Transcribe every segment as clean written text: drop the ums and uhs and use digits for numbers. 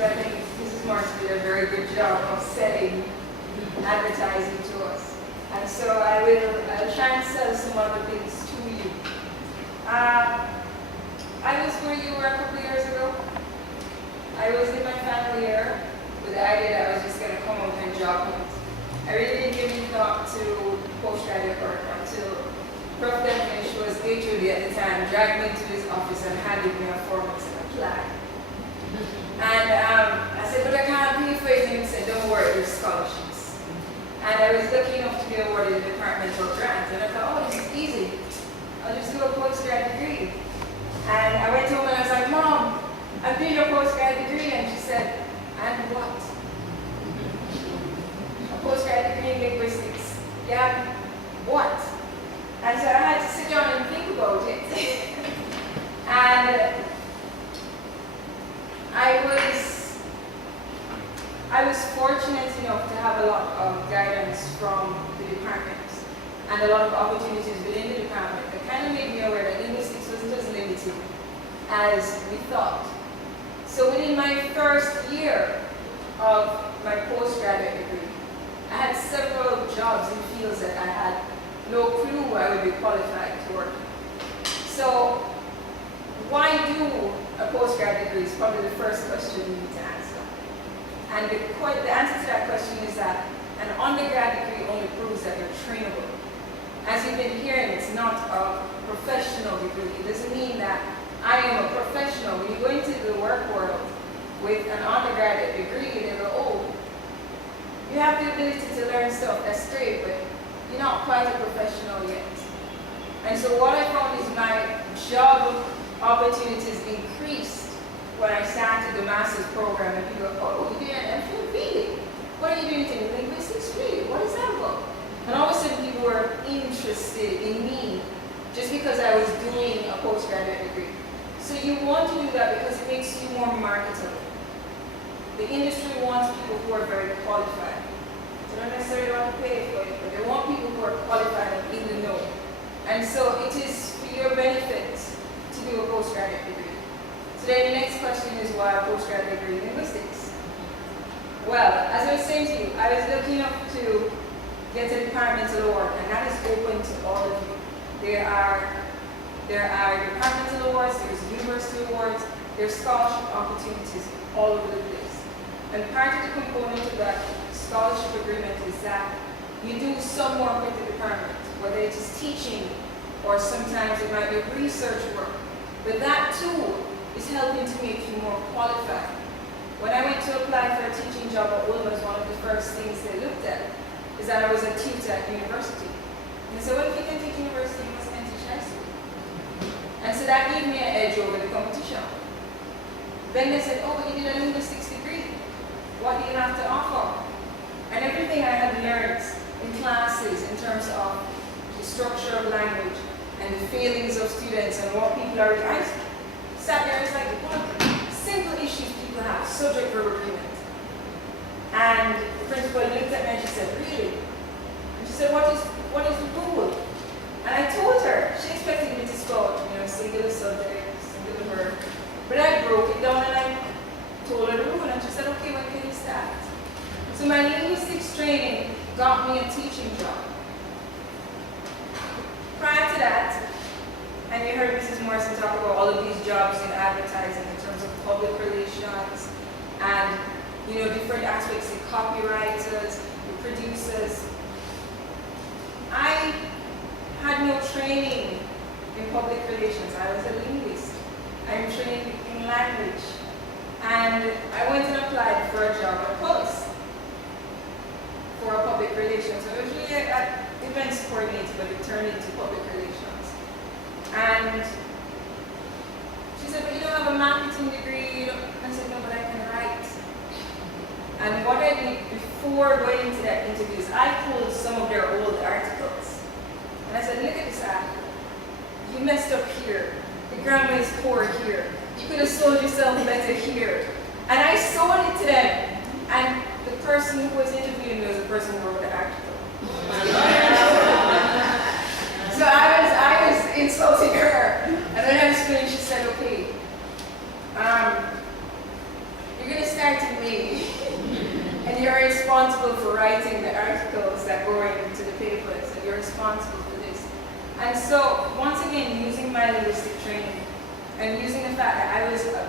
So I think Mrs. Morris did a very good job of selling advertising to us. And so I'll try and sell some other things to you. I was where you were a couple of years ago. I was in my final year with the idea that I was just going to come out and job hunt. I really didn't give any thought to postgraduate work until Prof. Dennis, who was HOD at the time, dragged me to his office and handed me a form and said, apply. And I said, but I can't pay for it. And he said, don't worry, there's scholarships. And I was lucky enough to be awarded a departmental grant. And I thought, oh, this is easy. I'll just do a postgrad degree. And I went home and I was like, Mom, I'm doing a postgrad degree. And she said, and what? A postgrad degree in linguistics. Yeah, what? And so I had to sit down and think about it. And I was fortunate enough to have a lot of guidance from the department and a lot of opportunities within the department that kind of made me aware that linguistics wasn't as limited as we thought. So within my first year of my postgraduate degree, I had several jobs in fields that I had no clue I would be qualified to work in. So why do a postgrad degree is probably the first question you need to answer. And the answer to that question is that an undergrad degree only proves that you're trainable. As you've been hearing, it's not a professional degree. It doesn't mean that I am a professional. When you go into the work world with an undergraduate degree, they go, oh, you have the ability to learn stuff, that's great, but you're not quite a professional yet. And so what I found is my job opportunities increased when I started the master's program, and people go, oh, you're doing an MPhil, really? What are you doing in linguistics, really? What is that about? And all of a sudden people were interested in me just because I was doing a postgraduate degree. So you want to do that because it makes you more marketable. The industry wants people who are very qualified. They don't necessarily want to pay for it, but they want people who are qualified and in the know. And so it is for your benefit to do a postgraduate degree. So then the next question is, why a postgraduate degree in linguistics? Well, as I was saying to you, I was lucky enough to get a departmental award, and that is open to all of you. There are departmental awards, there's university awards, there's scholarship opportunities all over the place. And part of the component of that scholarship agreement is that you do some work with the department, whether it is teaching or sometimes it might be research work. But that too is helping to make you more qualified. When I went to apply for a teaching job at Wilma's, one of the first things they looked at is that I was a tutor at university. And they said, well, if you can teach university, you must can teach high school. And so that gave me an edge over the competition. Then they said, oh, but you did a linguistics degree. What do you have to offer? And everything I had learned in classes in terms of the structure of language and the feelings of students and what people are, I sat there and was like, what simple issues people have, subject verb agreement. And the principal looked at me and she said, really? And she said, what is the rule? And I told her, she expected me to spell, singular subject, singular verb. But I broke it down and I told her the rule, and she said, okay, when can you start? So my linguistics training got me a teaching job. Prior to that, and you heard Mrs. Morrison talk about all of these jobs in advertising in terms of public relations and different aspects, the copywriters, the producers. I had no training in public relations. I was a linguist. I'm trained in language. And I went and applied for a job at Pulse for a public relations. So it was really an events coordinator, but it turned into public relations. And she said, but you don't have a marketing degree. I said, no, but I can write. And what I did before going into that interview is I pulled some of their old articles. And I said, look at this article. You messed up here. The grammar is poor here. You could have sold yourself better here. And I sold it to them. And the person who was interviewing me was the person who wrote the article. So I was insulting her. And then I was finished, she said, okay, you're going to start responsible for writing the articles that go into the papers, and you're responsible for this. And so, once again, using my linguistic training, and using the fact that I was a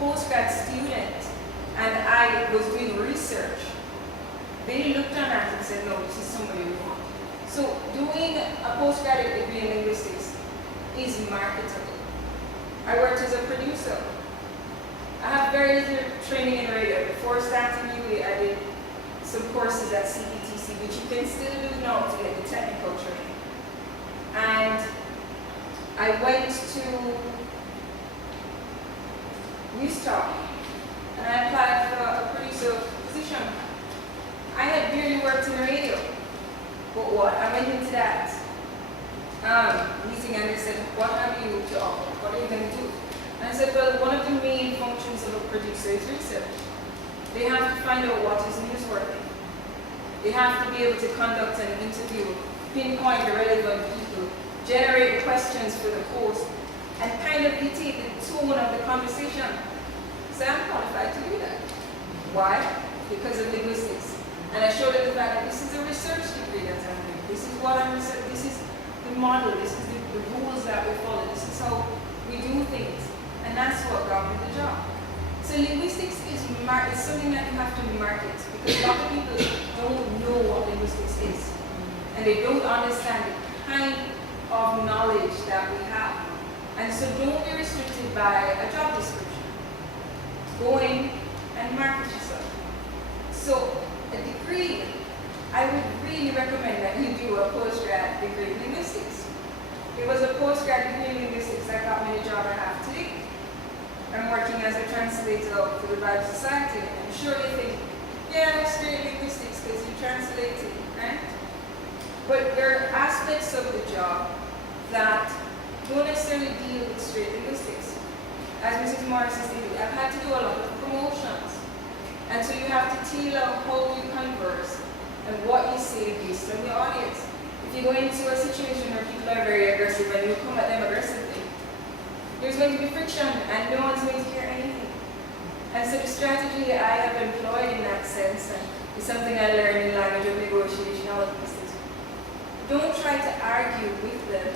postgrad student, and I was doing research, they looked on that and said, no, this is somebody we want. So doing a postgraduate degree in linguistics is marketable. I worked as a producer. I have very little training in radio. Before starting UA, I did some courses at CPTC, which you can still do now to get the technical training. And I went to Newstalk, and I applied for a producer position. I had barely worked in radio, but what? I went into that meeting and they said, what have you to offer? What are you going to do? And I said, well, one of the main functions of a producer is research. They have to find out what is newsworthy. They have to be able to conduct an interview, pinpoint the relevant people, generate questions for the host, and kind of dictate the tone of the conversation. So I'm qualified to do that. Why? Because of linguistics. And I showed them the fact that this is a research degree that I'm doing. This is what I'm researching. This is the model. This is the rules that we follow. This is how we do things. And that's what got me the job. So linguistics is something that you have to market, because a lot of people don't know what linguistics is. And they don't understand the kind of knowledge that we have. And so don't be restricted by a job description. Go in and market yourself. So a degree, I would really recommend that you do a postgrad degree in linguistics. It was a postgrad degree in linguistics that got me the job I have today. I'm working as a translator for the Bible Society. I'm sure you think, yeah, that's great linguistics because you translated, right? But there are aspects of the job that don't necessarily deal with straight linguistics. As Mrs. Morris is saying, I've had to do a lot of promotions. And so you have to tailor how you converse and what you say based on your audience. If you go into a situation where people are very aggressive and you come at them aggressively, there's going to be friction and no one's going to hear anything. And so the strategy I have employed in that sense, and is something I learned in language of negotiation, all of these things. Don't try to argue with them.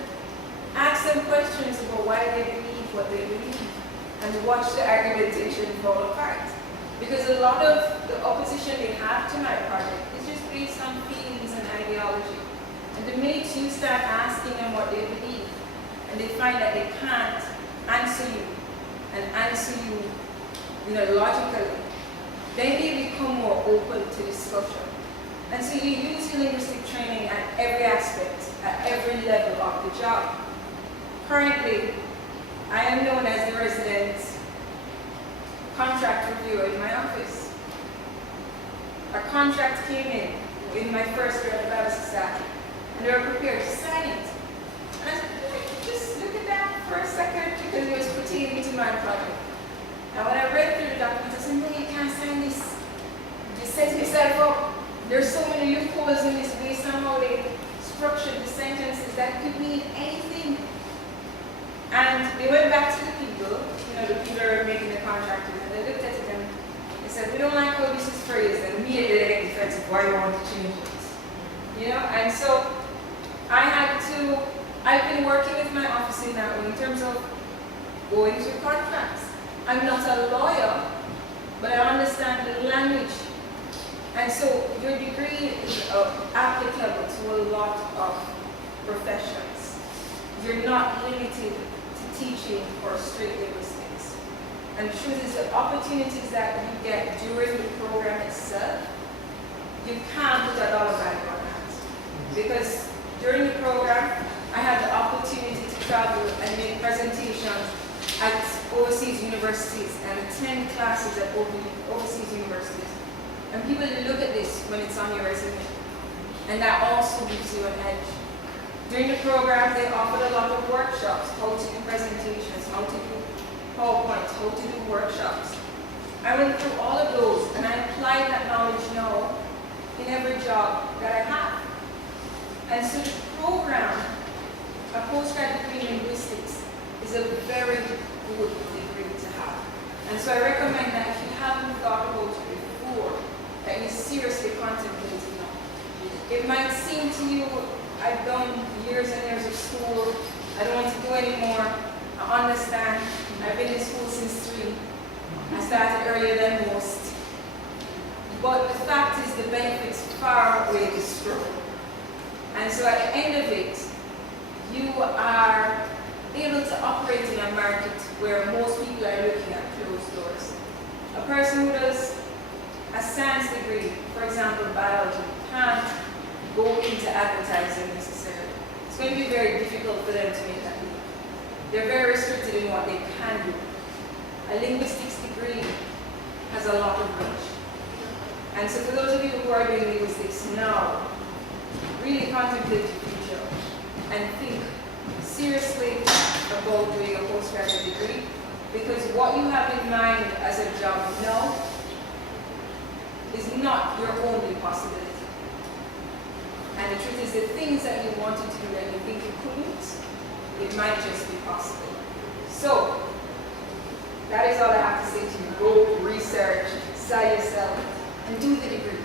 Ask them questions about why they believe what they believe, and watch the argumentation fall apart. Because a lot of the opposition they have to my project is just based on feelings and ideology. And the minute you start asking them what they believe, and they find that they can't answer you, and answer you, logically, then they become more open to discussion. And so you use your linguistic training at every aspect, at every level of the job. Currently, I am known as the resident contract reviewer in my office. A contract came in my first year at the Bible Society, and they were prepared to sign it. And I said, just look at that for a second, because it was pertaining to my project. And when I read through the document, I said, no, you can't sign this. You set yourself up. There's so many loopholes in this based on how they structured the sentences that could mean anything. And they went back to the people, the people who are making the contract, and they looked at it and they said, we don't like how this is phrased, and immediately they get defensive, why you want to change it? And so I've been working with my office in that way in terms of going through contracts. I'm not a lawyer, but I understand the language. And so your degree is applicable to a lot of professions. You're not limited to teaching or straight linguistics. And the truth is the opportunities that you get during the program itself, you can't put a dollar value on that. Because during the program, I had the opportunity to travel and make presentations at overseas universities and attend classes at overseas universities. And people look at this when it's on your resume. And that also gives you an edge. During the program, they offered a lot of workshops, how to do presentations, how to do PowerPoints, how to do workshops. I went through all of those, and I applied that knowledge now in every job that I have. And so the program, a postgrad degree in linguistics, is a very good degree to have. And so I recommend that if you haven't thought about it before, that you seriously contemplate now. It might seem to you, I've done years and years of school, I don't want to do anymore. I understand, I've been in school since 3. I started earlier than most. But the fact is the benefits far outweigh the struggle. And so at the end of it, you are able to operate in a market where most people are looking at closed doors. A person who does a science degree, for example biology, can't go into advertising necessarily. It's going to be very difficult for them to make that leap. They're very restricted in what they can do. A linguistics degree has a lot of reach. And so for those of you who are doing linguistics now, really contemplate your future and think seriously about doing a postgraduate degree, because what you have in mind as a job now is not your only possibility. And the truth is, the things that you wanted to do and you think you couldn't, it might just be possible. So, that is all I have to say to you. Go research, sell yourself, and do the degree.